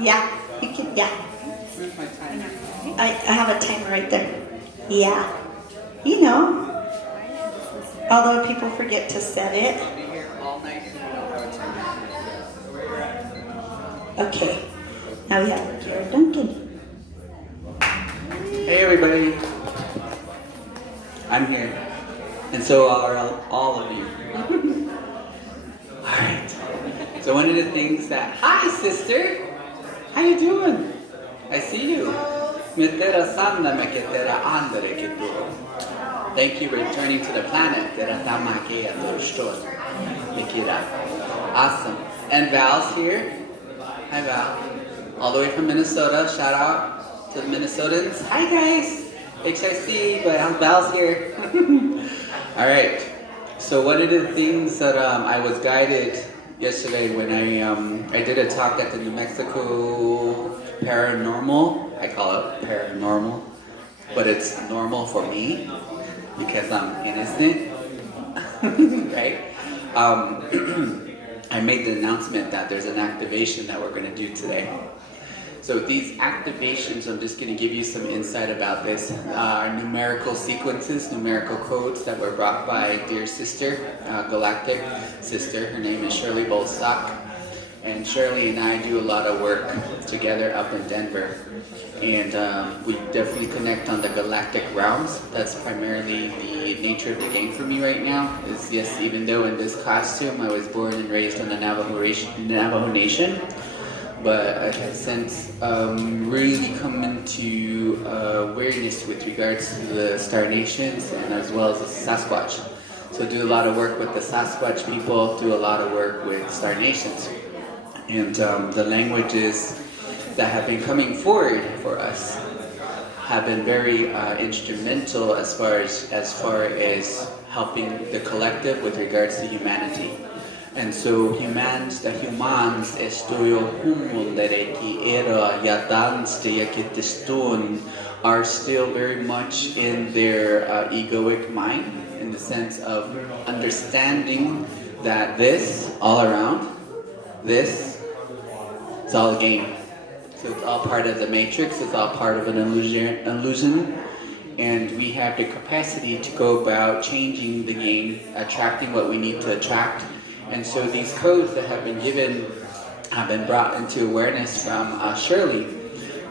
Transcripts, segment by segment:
Yeah, you can, yeah. I have a timer right there. Yeah. You know, although people forget to set it. Okay. Now we have Garret Duncan. Hey everybody. I'm here. And so are all of you. Alright. So one of the things that... Hi sister! How you doing? I see you. Thank you for returning to the planet. Awesome. And Val's here. Hi Val. All the way from Minnesota. Shout out to the Minnesotans. Hi guys. HIC, but Val's here. Alright. So one of the things that I was guided yesterday when I did a talk at the New Mexico Paranormal. I call it paranormal, but it's normal for me because I'm innocent, right? I made the announcement that there's an activation that we're going to do today. So these activations, I'm just going to give you some insight about this, are numerical sequences, numerical codes that were brought by dear sister, galactic sister. Her name is Shirley Bolstock. And Shirley and I do a lot of work together up in Denver. And we definitely connect on the galactic realms. That's primarily the nature of the game for me right now. Is yes, even though in this costume I was born and raised on the Navajo Nation, but I have since really come into awareness with regards to the Star Nations and as well as the Sasquatch. So do a lot of work with the Sasquatch people, do a lot of work with Star Nations. And the languages that have been coming forward for us have been very instrumental as far as helping the collective with regards to humanity. And so the humans are still very much in their egoic mind, in the sense of understanding that this all around, this, it's all a game. So it's all part of the matrix, it's all part of an illusion, and we have the capacity to go about changing the game, attracting what we need to attract. And so these codes that have been given have been brought into awareness from Shirley.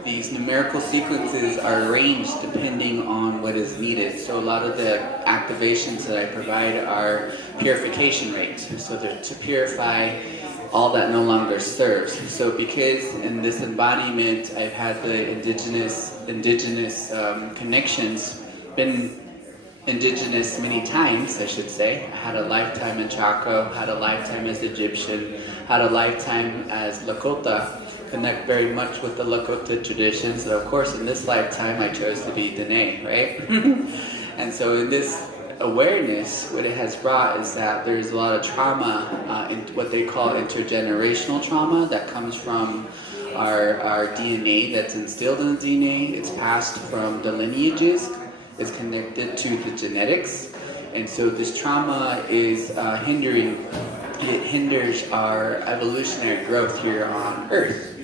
These numerical sequences are arranged depending on what is needed. So a lot of the activations that I provide are purification rates. So they're to purify all that no longer serves. So because in this embodiment I've had the indigenous connections, been indigenous many times, I should say. I had a lifetime in Chaco, had a lifetime as Egyptian, had a lifetime as Lakota, connect very much with the Lakota traditions. So of course in this lifetime I chose to be Dene, right? And so in this awareness, what it has brought is that there's a lot of trauma, in what they call intergenerational trauma, that comes from our DNA that's instilled in the DNA. It's passed from the lineages, it's connected to the genetics, and so this trauma is it hinders our evolutionary growth here on Earth.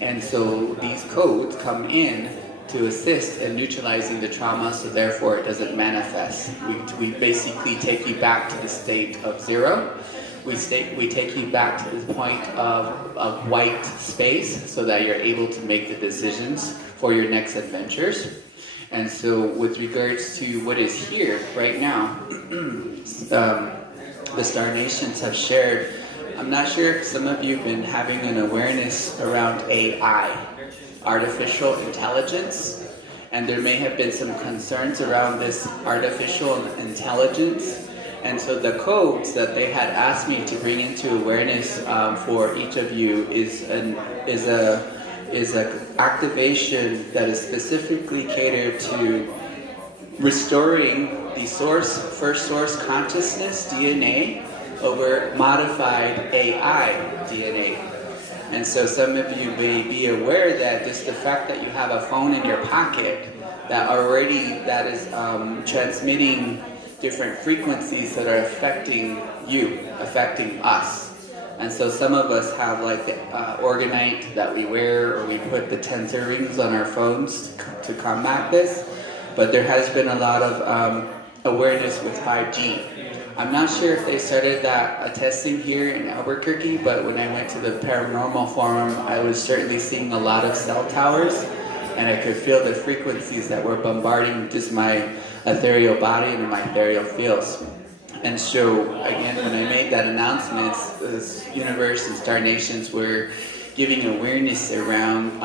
And so these codes come in to assist in neutralizing the trauma, so therefore it doesn't manifest. We basically take you back to the state of zero. We take you back to the point of white space so that you're able to make the decisions for your next adventures. And so with regards to what is here right now, the Star Nations have shared, I'm not sure if some of you have been having an awareness around AI, artificial intelligence, and there may have been some concerns around this artificial intelligence. And so the codes that they had asked me to bring into awareness for each of you is an activation that is specifically catered to restoring the first source consciousness DNA over modified AI DNA. And so some of you may be aware that just the fact that you have a phone in your pocket that is transmitting different frequencies that are affecting you, affecting us. And so some of us have like the orgonite that we wear, or we put the tensor rings on our phones to combat this. But there has been a lot of awareness with 5G. I'm not sure if they started that testing here in Albuquerque, but when I went to the paranormal forum, I was certainly seeing a lot of cell towers, and I could feel the frequencies that were bombarding just my ethereal body and my ethereal fields. And so, again, when I made that announcement, this universe and star nations were giving awareness around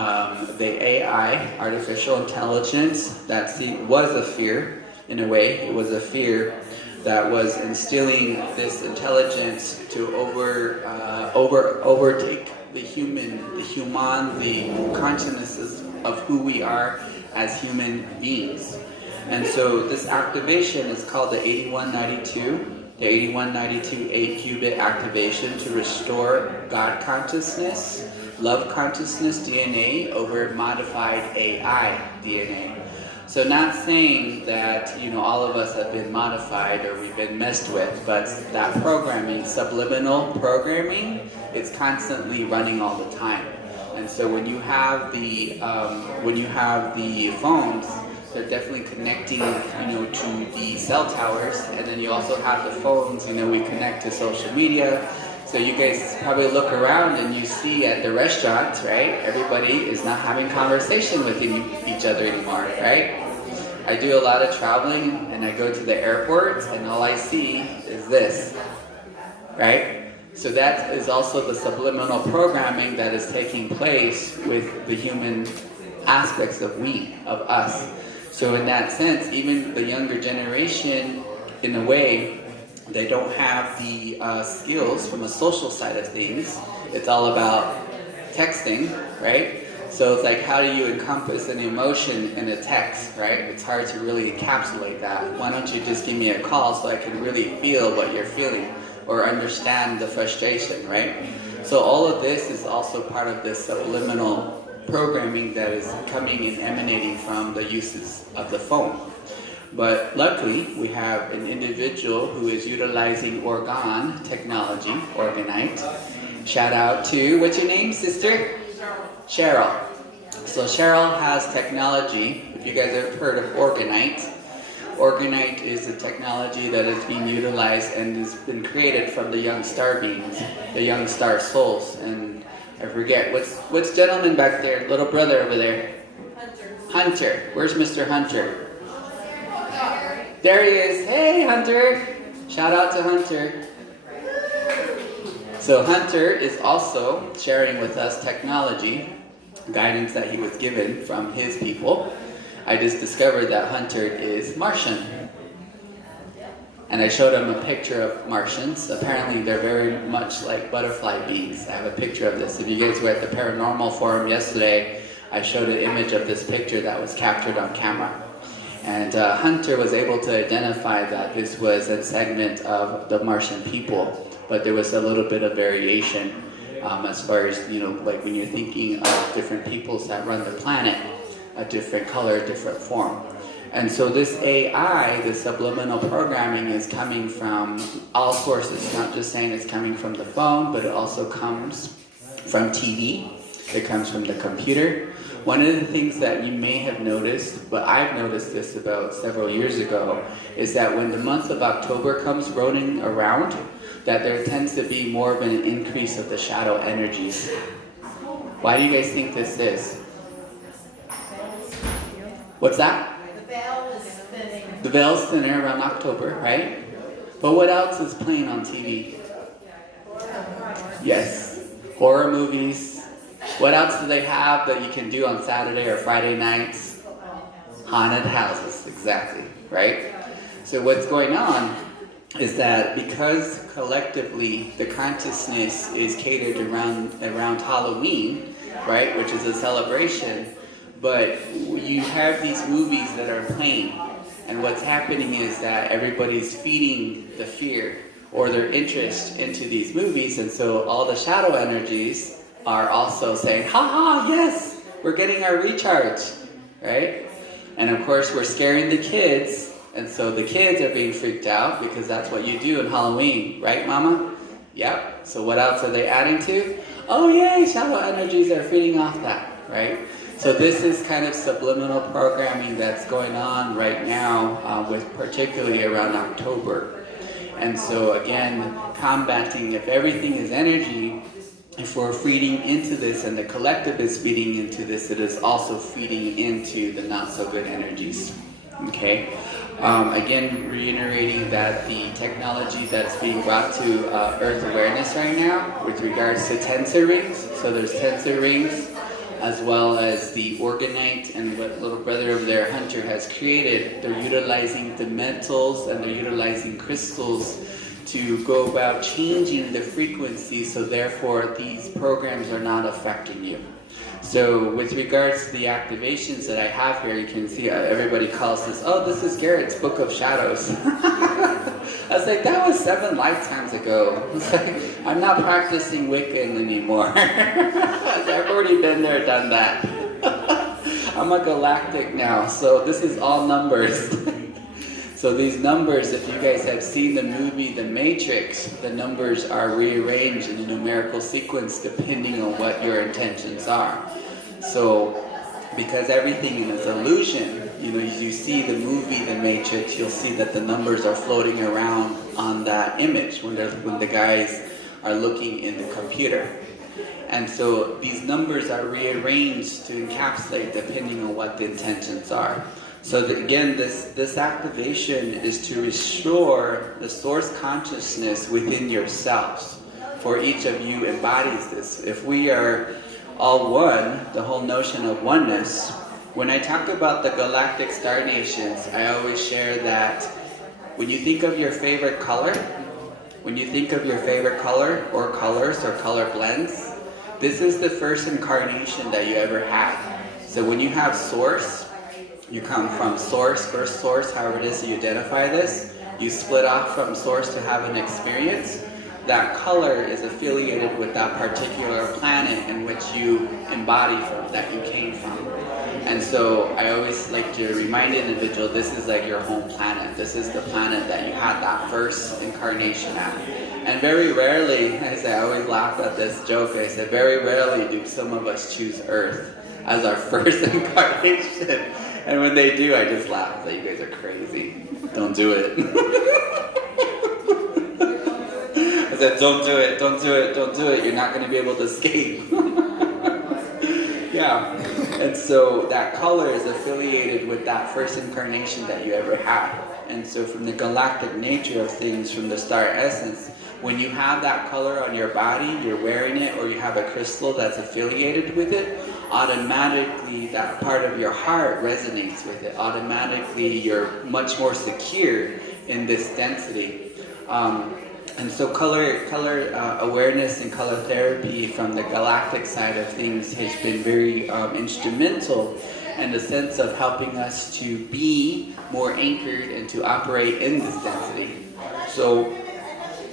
the AI, artificial intelligence, that was a fear, in a way. It was a fear that was instilling this intelligence to overtake the consciousnesses of who we are as human beings. And so this activation is called the 8192, the 8192 8-qubit activation to restore God consciousness, love consciousness DNA over modified AI DNA. So not saying that, all of us have been modified or we've been messed with, but that programming, subliminal programming, it's constantly running all the time. And so when you have the phones, they're definitely connecting, to the cell towers, and then you also have the phones, we connect to social media. So you guys probably look around and you see at the restaurants, right? Everybody is not having conversation with each other anymore, right? I do a lot of traveling and I go to the airport and all I see is this, right? So that is also the subliminal programming that is taking place with the human aspects of us. So in that sense, even the younger generation, in a way, they don't have the skills from a social side of things. It's all about texting, right? So it's like, how do you encompass an emotion in a text, right? It's hard to really encapsulate that. Why don't you just give me a call so I can really feel what you're feeling or understand the frustration, right? So all of this is also part of this subliminal programming that is coming and emanating from the uses of the phone. But luckily, we have an individual who is utilizing organ technology, orgonite. Shout out to, what's your name, sister? Cheryl. So Cheryl has technology, if you guys have heard of orgonite. Orgonite is a technology that is being utilized and has been created from the young star beings, the young star souls. And I forget, what's gentleman back there, little brother over there? Hunter. Where's Mr. Hunter? There he is. Hey, Hunter. Shout out to Hunter. So Hunter is also sharing with us technology, guidance that he was given from his people. I just discovered that Hunter is Martian. And I showed him a picture of Martians. Apparently they're very much like butterfly beings. I have a picture of this. If you guys were at the paranormal forum yesterday, I showed an image of this picture that was captured on camera. And Hunter was able to identify that this was a segment of the Martian people, but there was a little bit of variation as far as, like when you're thinking of different peoples that run the planet, a different color, different form. And so this AI, the subliminal programming, is coming from all sources, not just saying it's coming from the phone, but it also comes from TV, it comes from the computer. One of the things that you may have noticed, but I've noticed this about several years ago, is that when the month of October comes rolling around, that there tends to be more of an increase of the shadow energies. Why do you guys think this is? What's that? The veil is thinning. The veil's thinner around October, right? But what else is playing on TV? Yes, horror movies. What else do they have that you can do on Saturday or Friday nights? Haunted houses, exactly, right? So what's going on is that because collectively the consciousness is catered around Halloween, right, which is a celebration, but you have these movies that are playing, and what's happening is that everybody's feeding the fear or their interest into these movies, and so all the shadow energies are also saying, ha ha, yes, we're getting our recharge, right? And of course we're scaring the kids, and so the kids are being freaked out because that's what you do in Halloween, right, Mama? Yep. So what else are they adding to? Oh yay, shallow energies are feeding off that, right? So this is kind of subliminal programming that's going on right now, with particularly around October. And so again, combating, if everything is energy, if we're feeding into this and the collective is feeding into this, it is also feeding into the not so good energies. Okay? Again, reiterating that the technology that's being brought to Earth awareness right now with regards to tensor rings, so there's tensor rings, as well as the orgonite and what little brother over there, Hunter, has created. They're utilizing the metals and they're utilizing crystals to go about changing the frequency, so therefore these programs are not affecting you. So with regards to the activations that I have here, you can see everybody calls this, oh, this is Garrett's Book of Shadows. I was like, that was 7 lifetimes ago. It's like, I'm not practicing Wiccan anymore. I've already been there, done that. I'm a galactic now, so this is all numbers. So these numbers, if you guys have seen the movie The Matrix, the numbers are rearranged in a numerical sequence depending on what your intentions are. So, because everything is illusion, you know, you see the movie The Matrix, you'll see that the numbers are floating around on that image when the guys are looking in the computer. And so these numbers are rearranged to encapsulate depending on what the intentions are. So again, this activation is to restore the source consciousness within yourselves. For each of you embodies this. If we are all one, the whole notion of oneness, when I talk about the galactic star nations, I always share that when you think of your favorite color, when you think of your favorite color or colors or color blends, this is the first incarnation that you ever had. So when you have source, you come from source, first source, however it is you identify this. You split off from source to have an experience. That color is affiliated with that particular planet in which you embody from, that you came from. And so I always like to remind an individual, this is like your home planet. This is the planet that you had that first incarnation at. And very rarely, I always laugh at this joke, I said, very rarely do some of us choose Earth as our first incarnation. And when they do, I just laugh. Like, you guys are crazy. Don't do it. I said, don't do it, don't do it, don't do it. You're not going to be able to escape. Yeah. And so that color is affiliated with that first incarnation that you ever had. And so from the galactic nature of things, from the star essence, when you have that color on your body, you're wearing it, or you have a crystal that's affiliated with it, automatically that part of your heart resonates with it. Automatically you're much more secure in this density. And so color awareness and color therapy from the galactic side of things has been very instrumental in the sense of helping us to be more anchored and to operate in this density. So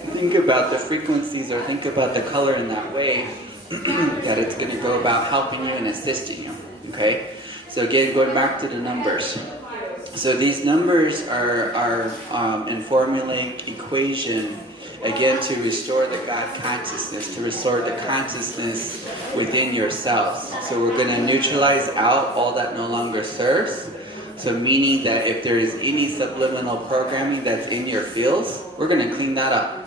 think about the frequencies, or think about the color in that way, that it's going to go about helping you and assisting you. Okay? So again, going back to the numbers. So these numbers are in formulaic equation, again, to restore the God consciousness, to restore the consciousness within yourselves. So we're going to neutralize out all that no longer serves. So meaning that if there is any subliminal programming that's in your fields, we're going to clean that up.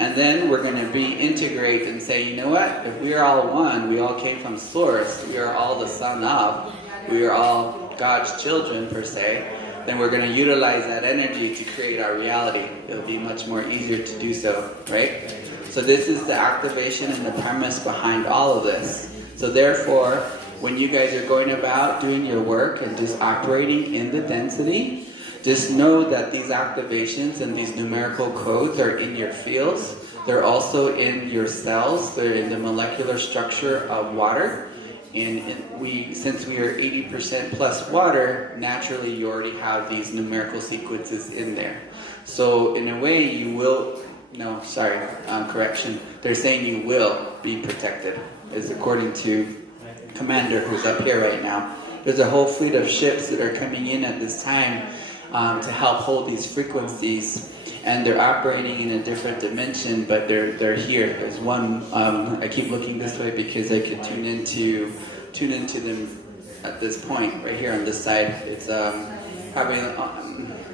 And then we're going to reintegrate and say, you know what? If we are all one, we all came from source, we are all the son of, we are all God's children per se, then we're going to utilize that energy to create our reality. It'll be much more easier to do so, right? So this is the activation and the premise behind all of this. So therefore, when you guys are going about doing your work and just operating in the density, just know that these activations and these numerical codes are in your fields. They're also in your cells. They're in the molecular structure of water. And since we are 80% plus water, naturally you already have these numerical sequences in there. So in a way you will, correction. They're saying you will be protected, is according to Commander, who's up here right now. There's a whole fleet of ships that are coming in at this time to help hold these frequencies. and they're operating in a different dimension, but they're here. There's one. I keep looking this way because I could tune into them at this point right here on this side. It's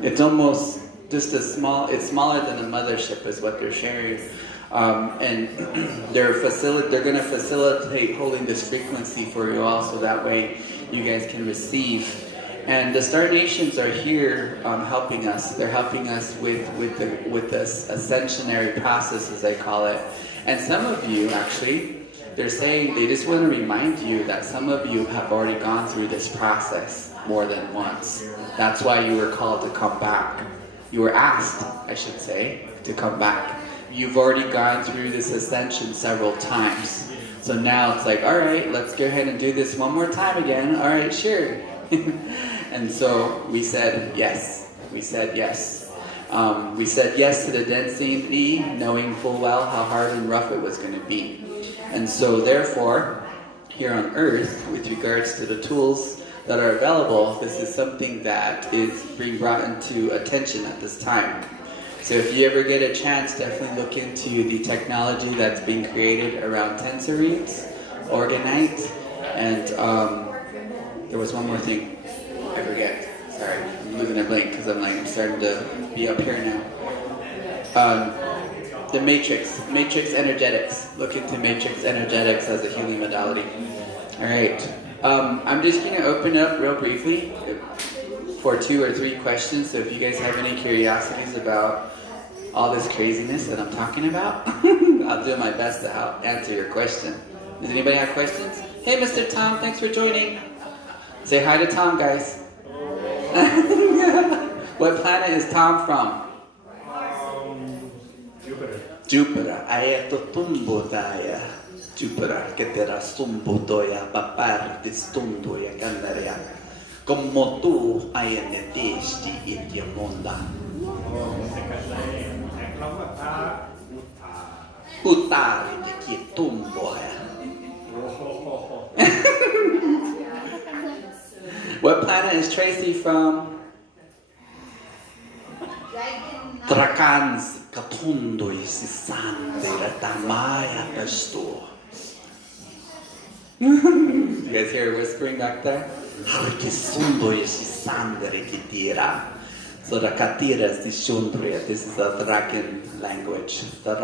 it's almost just a small. It's smaller than a mothership, is what they're sharing, and they're going to facilitate holding this frequency for you all, so that way you guys can receive. And the Star Nations are here helping us. They're helping us with this ascensionary process, as I call it. And some of you, actually, they're saying they just want to remind you that some of you have already gone through this process more than once. That's why you were called to come back. You were asked, I should say, to come back. You've already gone through this ascension several times. So now it's like, all right, let's go ahead and do this one more time again. All right, sure. And so we said yes. We said yes. We said yes to the density, knowing full well how hard and rough it was going to be. And so therefore, here on Earth, with regards to the tools that are available, this is something that is being brought into attention at this time. So if you ever get a chance, definitely look into the technology that's being created around tensor reeds, orgonite, and there was one more thing. I forget. Sorry, I'm losing a blank because I'm starting to be up here now. The matrix energetics. Look into matrix energetics as a healing modality. All right. I'm just going to open up real briefly for 2 or 3 questions. So if you guys have any curiosities about all this craziness that I'm talking about, I'll do my best to help answer your question. Does anybody have questions? Hey, Mr. Tom, thanks for joining. Say hi to Tom, guys. What planet is Tom from? Jupiter. Ayato tumbo daya. Jupiter. Ketera sumbo doya papar distumbo ya kandaria. Como tu ayane desti india monda. Utari de ki tumbo ya. What planet is Tracy from? Trakans katundo isisande ratamaya pesto. You guys hear whispering back there? Harkisundo isisande rekitira. So the katira is the shundria. This is the dragon language. The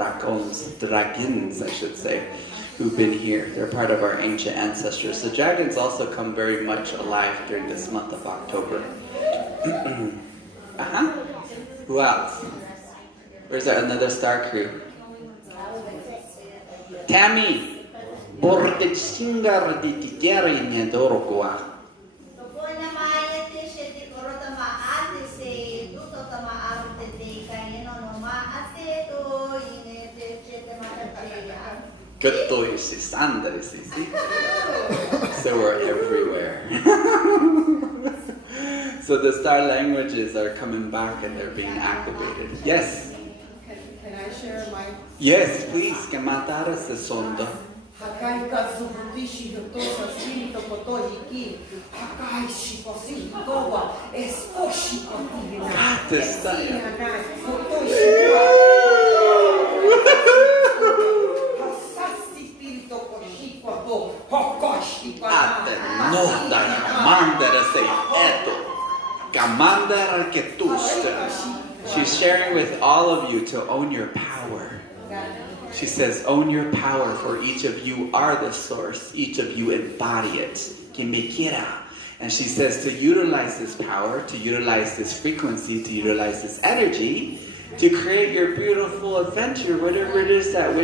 dragons, I should say, who've been here. They're part of our ancient ancestors. The dragons also come very much alive during this month of October. Who else? Where's that another star crew? Tammy! Bordig singar di tijeri niya dorogwa. So we're everywhere. So the star languages are coming back and they're being activated. Yes? Can I share my... Yes, please. Kamatara se sonda. Hakai kazubudishi dotosa sinto kotohiki. Hakai shiposi towa esposhi kotina. Katestaya. She's sharing with all of you to own your power. She says, own your power, for each of you are the source. Each of you embody it. And she says to utilize this power, to utilize this frequency, to utilize this energy, to create your beautiful adventure, whatever it is that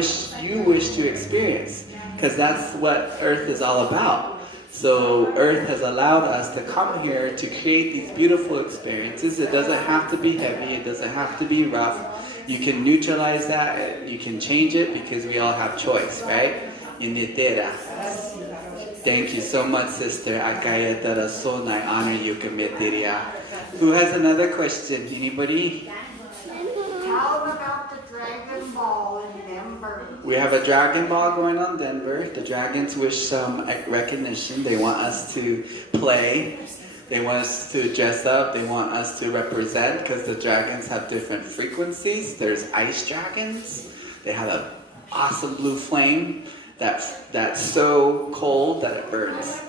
you wish to experience. Because that's what Earth is all about. So Earth has allowed us to come here to create these beautiful experiences. It doesn't have to be heavy. It doesn't have to be rough. You can neutralize that. You can change it because we all have choice, right? Thank you so much, Sister Akaya Tarason. I honor you, Kametiria. Who has another question? Anybody? How about the Dragon Ball in Denver? We have a Dragon Ball going on in Denver. The Dragons wish some recognition. They want us to play. They want us to dress up. They want us to represent because the dragons have different frequencies. There's ice dragons. They have an awesome blue flame that's so cold that it burns.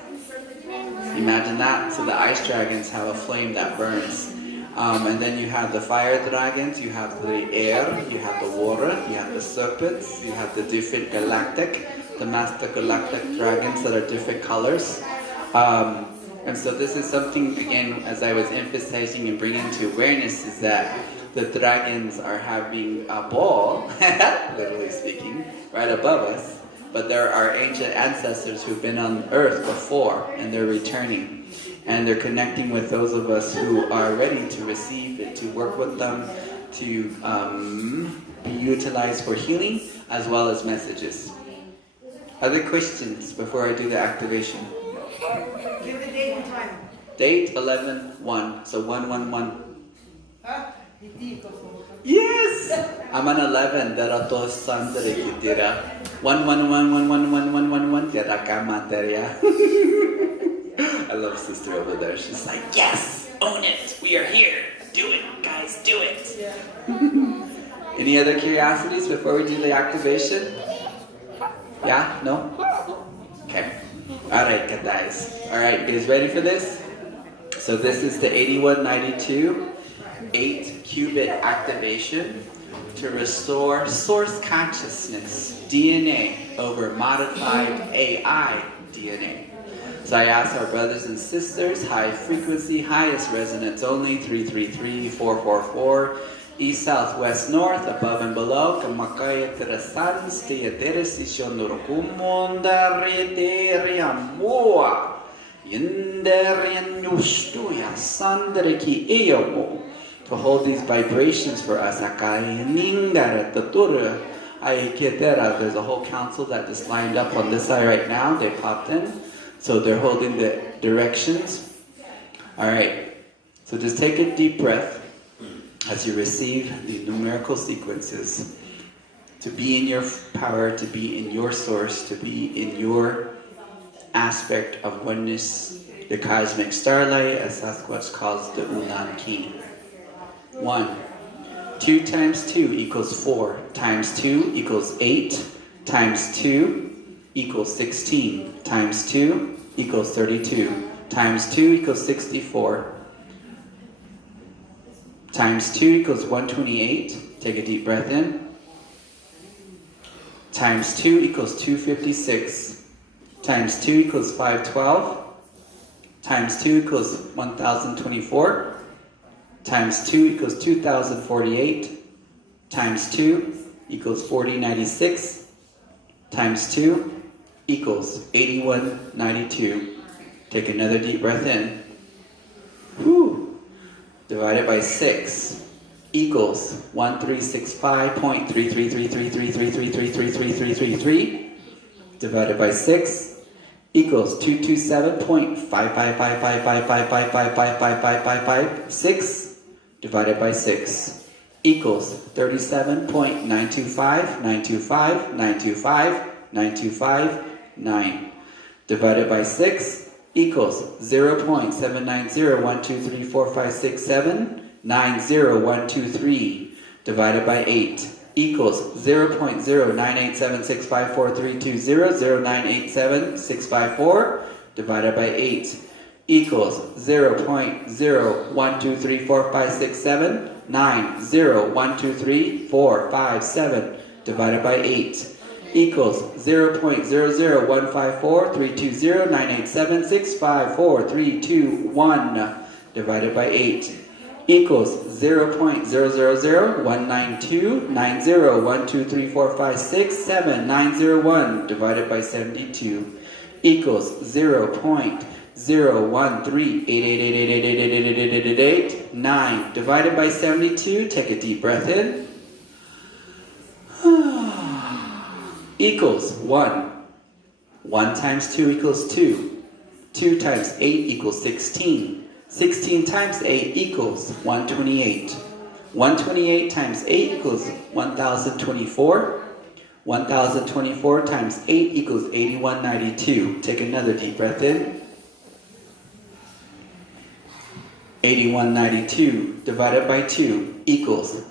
Imagine that. So the ice dragons have a flame that burns. And then you have the fire dragons, you have the air, you have the water, you have the serpents, you have the different the master galactic dragons that are different colors. And so this is something, again, as I was emphasizing and bringing to awareness, is that the dragons are having a ball, literally speaking, right above us. But there are ancient ancestors who've been on Earth before, and they're returning. And they're connecting with those of us who are ready to receive it, to work with them, to be utilized for healing, as well as messages. Other questions before I do the activation? Give the date and time. Date 11/1, so 111. Yes! I'm an 11. Darato sandre kitira. 111111111. I love sister over there. She's like, yes, own it. We are here. Do it, guys. Do it. Any other curiosities before we do the activation? Yeah? No? Okay. Alright, guys. Alright, you guys ready for this? So this is the 8192 8-qubit activation to restore source consciousness, DNA, over modified AI DNA. So I ask our brothers and sisters, high frequency, highest resonance only, 333-444, east, south, west, north, above and below, kamakaya terasan, stiateresisyon nurukumunda reteriamua, yinderian yustuya sandereki eyomo, to hold these vibrations for us. There's a whole council that just lined up on this side right now. They popped in. So they're holding the directions. Alright. So just take a deep breath as you receive the numerical sequences. To be in your power, to be in your source, to be in your aspect of oneness, the cosmic starlight, as Sasquatch calls the Ulan King. 1. 2 times 2 equals 4. Times 2 equals 8. Times 2 equals 16. Times 2 equals 32. Times 2 equals 64. Times 2 equals 128. Take a deep breath in. Times 2 equals 256. Times 2 equals 512. Times 2 equals 1024. Times 2 equals 2048. Times 2 equals 4096. Times 2 equals 8192. Take another deep breath in. Whew. Divided by 6 equals 1365.3333333333333. Divided by 6 equals 227.555555555555556. Divided by 6 equals 37.9259259259259. Divided by 6 equals 0.7901234567900123. Divided by 8 equals 0.098765432009876540. Divided by 8 equals 0.01234567901234557. Divided by 8 equals 0.00154320987654321. Divided by 8 equals 0.0001909012345679001. Divided by 72 equals 0.01388888888888889. Divided by 72, take a deep breath in. Equals 1. 1 times 2 equals 2. 2 times 8 equals 16. 16 times 8 equals 128. 128 times 8 equals 1024. 1024 times 8 equals 8192. Take another deep breath in. 8192 divided by 2 equals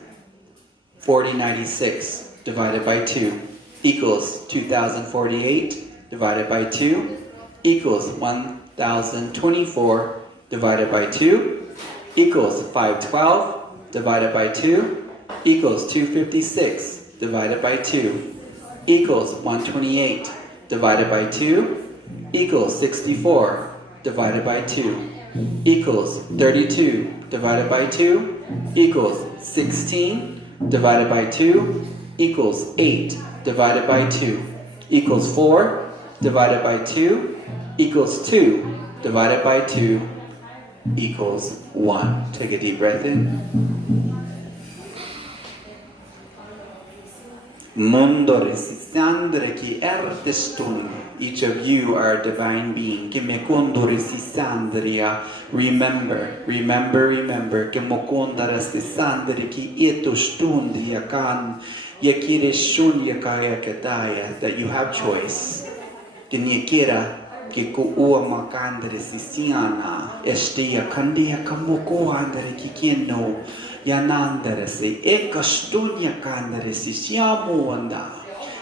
4096 divided by 2 equals 2048 divided by 2 equals 1024 divided by 2 equals 512 divided by 2 equals 256 divided by 2 equals 128 divided by 2 equals 64 divided by 2 equals 32 divided by 2 equals 16 divided by 2 equals 8 divided by 2 equals 4 divided by 2 equals 2 divided by 2 equals 1. Take a deep breath in. Each of you are a divine being. Remember, remember, remember. That you have choice. Que kuua makandre sisiana estia kandia kamoko andere kikino yanandere se ekastunya kandere sisiamu anda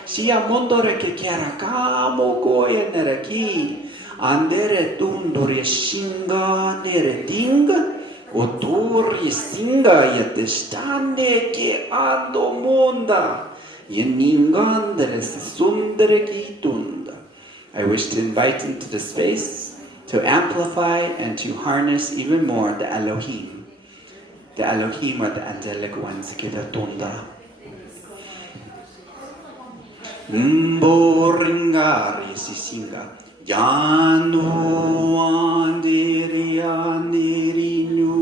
sia mondore ke kiara kamo ko enere ki andere tundore singa nere tinga oturi singa yatestane ke ando monda yeningandere sisundere ki tunda. I wish to invite into the space to amplify and to harness even more the Elohim. The Elohim are the angelic ones. Kidatunda. Mboringari sisinga. Yanu andiri anirinu.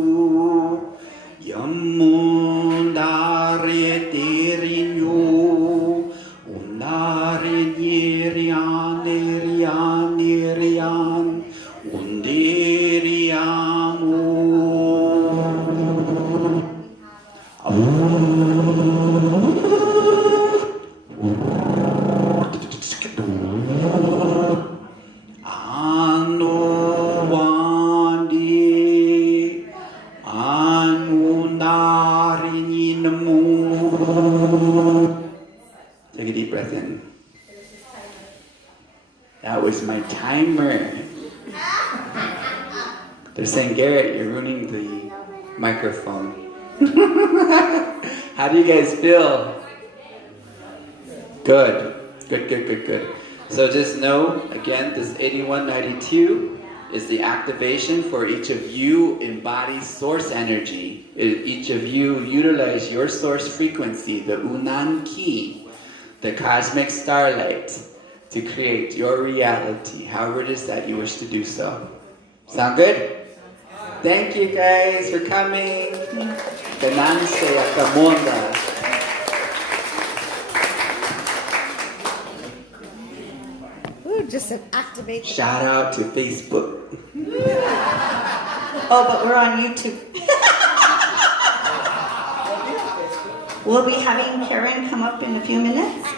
Yamundari etirinu. Unari nirian. Nirian, undiriamu. Anu wandi, anu narininamu. Take a deep breath in. That was my timer. They're saying, Garrett, you're ruining the microphone. How do you guys feel? Good. Good. So just know, again, this 8192 is the activation for each of you embody source energy. Each of you utilize your source frequency, the Unan Ki, the cosmic starlight, to create your reality, however it is that you wish to do so. Sound good? Thank you guys for coming. Gananse Akamonda. Ooh, just to activate. Shout out to Facebook. Oh, but we're on YouTube. We'll be having Karen come up in a few minutes.